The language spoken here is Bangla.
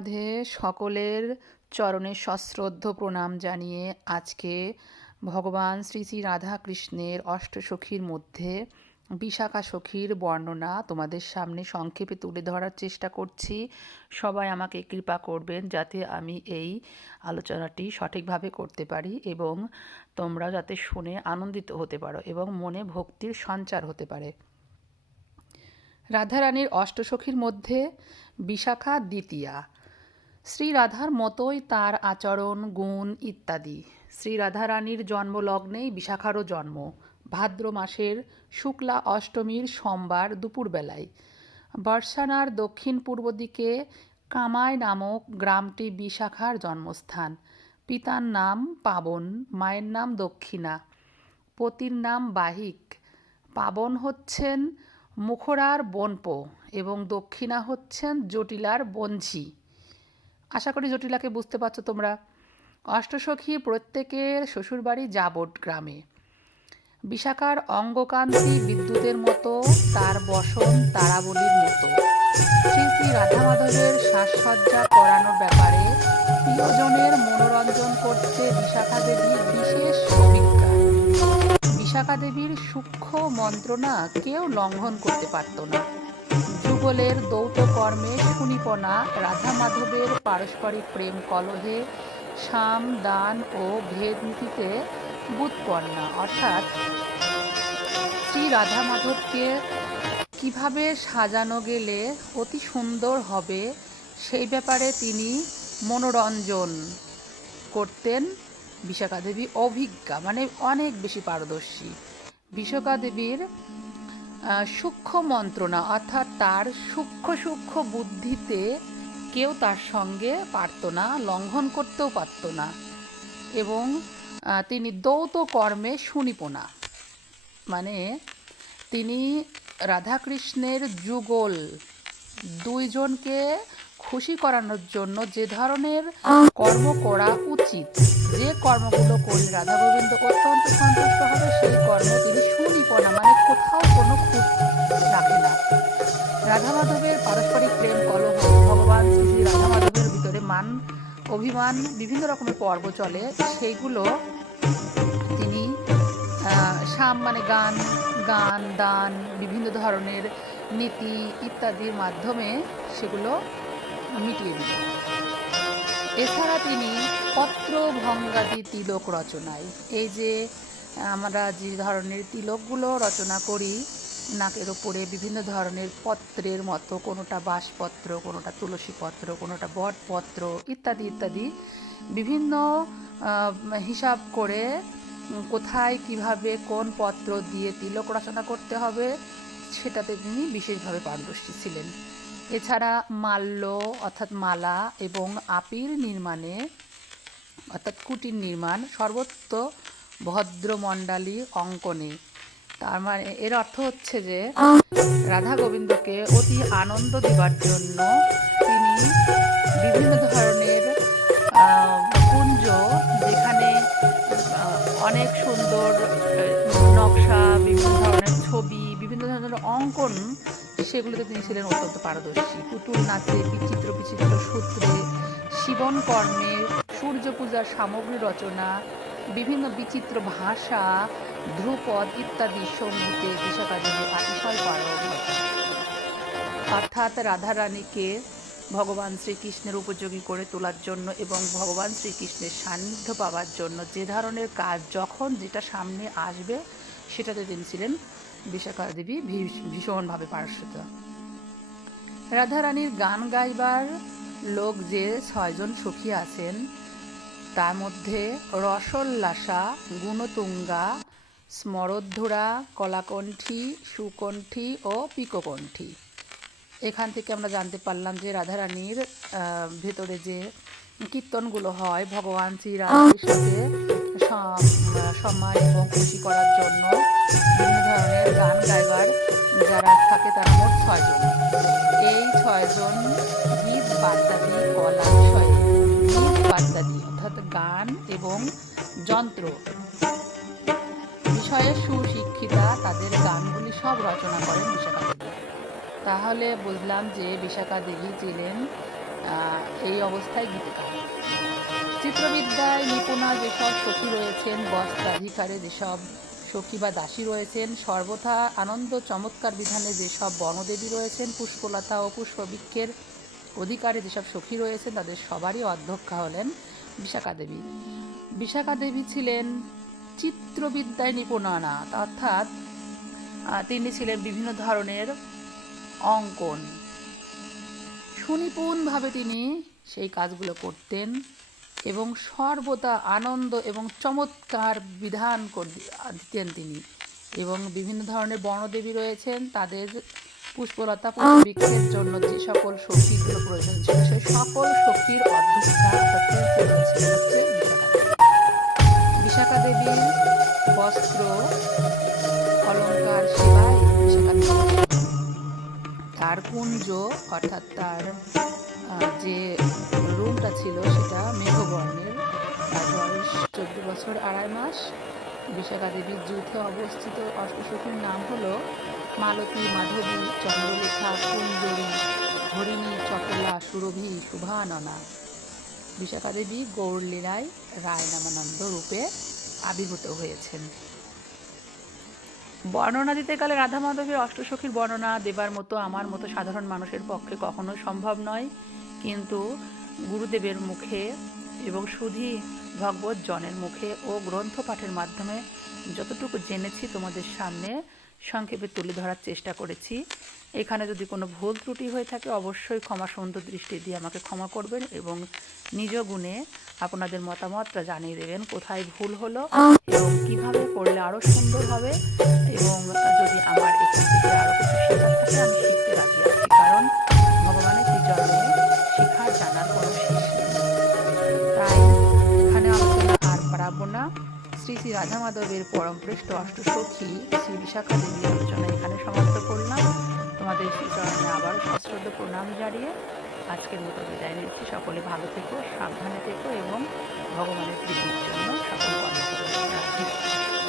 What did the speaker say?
রাধে সকলের চরণে সশ্রদ্ধ প্রণাম জানিয়ে আজকে ভগবান শ্রী শ্রী রাধাকৃষ্ণের অষ্টসখীর মধ্যে বিশাখা সখীর বর্ণনা তোমাদের সামনে সংক্ষেপে তুলে ধরার চেষ্টা করছি। সবাই আমাকে কৃপা করবেন যাতে আমি এই আলোচনাটি সঠিকভাবে করতে পারি এবং তোমরা যাতে শুনে আনন্দিত হতে পারো এবং মনে ভক্তির সঞ্চার হতে পারে। রাধারানীর অষ্টসখীর মধ্যে বিশাখা দ্বিতীয়া। শ্রী রাধার মতোই তার আচরণ, গুণ ইত্যাদি। শ্রী রাধারানীর জন্মলগ্নেই বিশাখারও জন্ম, ভাদ্র মাসের শুক্লা অষ্টমীর সোমবার দুপুরবেলায়। বর্ষানার দক্ষিণ পূর্ব দিকে কামাই নামক গ্রামটি বিশাখার জন্মস্থান। পিতার নাম পাবন, মায়ের নাম দক্ষিণা, পতির নাম বাহিক। পাবন হচ্ছেন মুখরার বোনপো এবং দক্ষিণা হচ্ছেন জটিলার বোনঝি। আশা করি জটিলাকে বুঝতে পারছো তোমরা। অষ্টসখী প্রত্যেকের শ্বশুরবাড়ি জাবট গ্রামে। বিশাখার অঙ্গকান্তি বিদ্যুতের মতো, তার বসন তারাবলীর মতো। শ্রী শ্রী রাধা মাধবের সাজসজ্জা করানোর ব্যাপারে প্রিয়জনের মনোরঞ্জন করতে বিশাখা দেবী বিশেষ অভিজ্ঞা। বিশাখা দেবীর সূক্ষ্ম মন্ত্রণা কেউ লঙ্ঘন করতে পারত না। যুগলের দৌত কর্মে সুনিপনা, রাধা মাধবের পারস্পরিক প্রেম কলহে, সাম দান ও ভেদনীতিতে বুৎপন্না, অর্থাৎ শ্রী রাধা মাধবকে কিভাবে সাজানো গেলে অতি সুন্দর হবে সেই ব্যাপারে তিনি মনোরঞ্জন করতেন। বিশাখা দেবী অভিজ্ঞা, মানে অনেক বেশি পারদর্শী। বিশাখা দেবীর সূক্ষ্ম মন্ত্রণা, অর্থাৎ তার সূক্ষ্ম বুদ্ধিতে কেউ তার সঙ্গে পারত না, লঙ্ঘন করতেও পারত না। এবং তিনি দৌত কর্মে সুনিপুণা, মানে তিনি রাধাকৃষ্ণের যুগল দুইজনকে খুশি করানোর জন্য যে ধরনের কর্ম করা উচিত, যে কর্মগুলো করলে রাধা গোবিন্দ অত্যন্ত সন্তুষ্ট হবে সেই কর্ম তিনি সুনিপনা, মানে কোথাও কোনো খুঁত রাখে না। রাধা মাধবের পারস্পরিক প্রেম কলহ, ভগবান শ্রী শ্রী রাধা মাধবের ভিতরে মান অভিমান বিভিন্ন রকমের পর্ব চলে, সেইগুলো তিনি সাম মানে গান দান বিভিন্ন ধরনের নীতি ইত্যাদির মাধ্যমে সেগুলো মিটিয়ে দিলেন। এছাড়া তিনি পত্র ভঙ্গাদি তিলক রচনায়, এই যে আমরা যে ধরনের তিলকগুলো রচনা করি নাকের ওপরে বিভিন্ন ধরনের পত্রের মতো, কোনোটা বাঁশপত্র, কোনোটা তুলসী পত্র, কোনোটা বটপত্র ইত্যাদি ইত্যাদি বিভিন্ন হিসাব করে কোথায় কিভাবে কোন পত্র দিয়ে তিলক রচনা করতে হবে সেটাতে তিনি বিশেষভাবে পারদর্শী ছিলেন। এছাড়া মাল্য অর্থাৎ মালা এবং আপির নির্মাণে, অর্থাৎ কুটির নির্মাণ, সর্বত্র ভদ্রমণ্ডলী অঙ্কনে। তার মানে এর অর্থ হচ্ছে যে রাধা গোবিন্দকে অতি আনন্দ দেবার জন্য তিনি বিভিন্ন ধরনের কুঞ্জ, যেখানে অনেক সুন্দর নকশা, বিভিন্ন ধরনের ছবি, বিভিন্ন ধরনের অঙ্কন, সেগুলোতে তিনি ছিলেন অত্যন্ত পারদর্শী। পুতুল নাচে, বিচিত্র বিচিত্র সূত্রে, শিবন কর্মে, সূর্য পূজার সামগ্রী রচনা, বিভিন্ন বিচিত্র ভাষা, ধ্রুপদ ইত্যাদি সঙ্গীতে বিশাখা দেবী অতিশয় পারদর্শী। অর্থাৎ রাধারানীকে ভগবান শ্রীকৃষ্ণের উপযোগী করে তোলার জন্য এবং ভগবান শ্রীকৃষ্ণের সান্নিধ্য পাওয়ার জন্য যে ধরনের কাজ যখন যেটা সামনে আসবে সেটাতে তিনি ছিলেন বিশাখা দেবী ভীষণভাবে পারদর্শী। রাধারানীর গান গাইবার লোক যে 6 জন সখী আছেন তার মধ্যে রসোল্লাসা, গুণতুঙ্গা, স্মরোদ্ধরা, কলাকণ্ঠী, সুকণ্ঠী ও পিককণ্ঠী। এখান থেকে আমরা জানতে পারলাম যে রাধারানীর ভেতরে যে কীর্তনগুলো হয় ভগবান শ্রী রাধাকৃষ্ণকে সম্মান এবং খুশি করার জন্য বিভিন্ন ধরনের গান গাইবার যারা থাকে তারা মোট 6 জন। এই 6 জন গীত বাদ্যাদি কলা বিষয়ে, গীত বাদ্যাদি অর্থাৎ গান এবং যন্ত্র বিষয়ে সুশিক্ষিতা, তাদের গানগুলি সব রচনা করেন বিশাখা দেবী। তাহলে বুঝলাম যে বিশাখা দেবী ছিলেন এই অবস্থায় গীতিকার। চিত্রবিদ্যায় নিপুণা যেসব সখী রয়েছেন, বস্ত্রাধিকারে যেসব সখী বা দাসী রয়েছেন, সর্বথা আনন্দ চমৎকার বিধানে যেসব বনদেবী রয়েছেন, পুষ্পলতা ও পুষ্পবৃক্ষের অধিকারে যেসব সখী রয়েছেন, তাদের সবারই অধ্যক্ষা হলেন বিশাখা দেবী। বিশাখা দেবী ছিলেন চিত্রবিদ্যায় নিপুণা, অর্থাৎ তিনি ছিলেন বিভিন্ন ধরনের অঙ্কন, সুনিপুণভাবে তিনি সেই কাজগুলো করতেন এবং সর্বদা আনন্দ এবং চমৎকার বিধান দিতেন তিনি। এবং বিভিন্ন ধরনের বনদেবী রয়েছেন, তাদের পুষ্পলতা পুষ্পবৃক্ষের জন্য যে সকল সখীগুলো প্রয়োজন ছিল, সেই সকল সখীর অধ্যক্ষা হচ্ছে বিশাখা দেবী। বস্ত্র অলঙ্কার সেবায় বিশাখা দেবী তার কুঞ্জ অর্থাৎ তার যে রুমটা ছিল সেটা মেঘবর্ণের। তার বয়স 14 বছর 2.5 মাস। বিশাখা দেবীর যুথে অবস্থিত অষ্টসখীর নাম হলো মালতী, মাধবী, চন্দ্রলেখা, কুঞ্জরী, হরিণী, চপলা, সুরভি, শুভাননা। বিশাখা দেবী গৌরলীলায় রায়নামানন্দ রূপে আবির্ভূত হয়েছেন। বর্ণনা দিতে গেলে রাধা মাধবের অষ্টসখীর বর্ণনা দেবার মতো আমার মতো সাধারণ মানুষের পক্ষে কখনো সম্ভব নয়, কিন্তু গুরুদেবের মুখে এবং সুধী ভগবত জনের মুখে ও গ্রন্থ পাঠের মাধ্যমে যতটুকু জেনেছি তোমাদের সামনে সংক্ষেপে তুলে ধরার চেষ্টা করেছি। এখানে যদি কোনো ভুল ত্রুটি হয়ে থাকে অবশ্যই ক্ষমা সুন্দর দৃষ্টি দিয়ে আমাকে ক্ষমা করবেন এবং নিজ গুণে আপনাদের মতামতটা জানিয়ে দেবেন কোথায় ভুল হলো এবং কীভাবে করলে আরও সুন্দর হবে। এবং যদি আমার এখান থেকে আরও কিছু শেখার থাকে আমি শিখতে রাজি আছি, কারণ ভগবানের শ্রীচরণে শেখার জানার কোনো শেষ নেই। তাই এখানে আলোচনা আর বাড়াবো না। শ্রী শ্রী রাধা মাধবের পরমপৃষ্ট অষ্টসখী শ্রী বিশাখা দেবীর আলোচনা এখানে সমাপ্ত করলাম। তোমাদের শ্রীচরণে আবার সশ্রদ্ধ প্রণাম জানিয়ে আজকের মতো বিদায় নিচ্ছি। সকলে ভালো থেকো, সাবধানে থেকো এবং ভগবানের প্রীতির জন্য সকল কর্ম করো।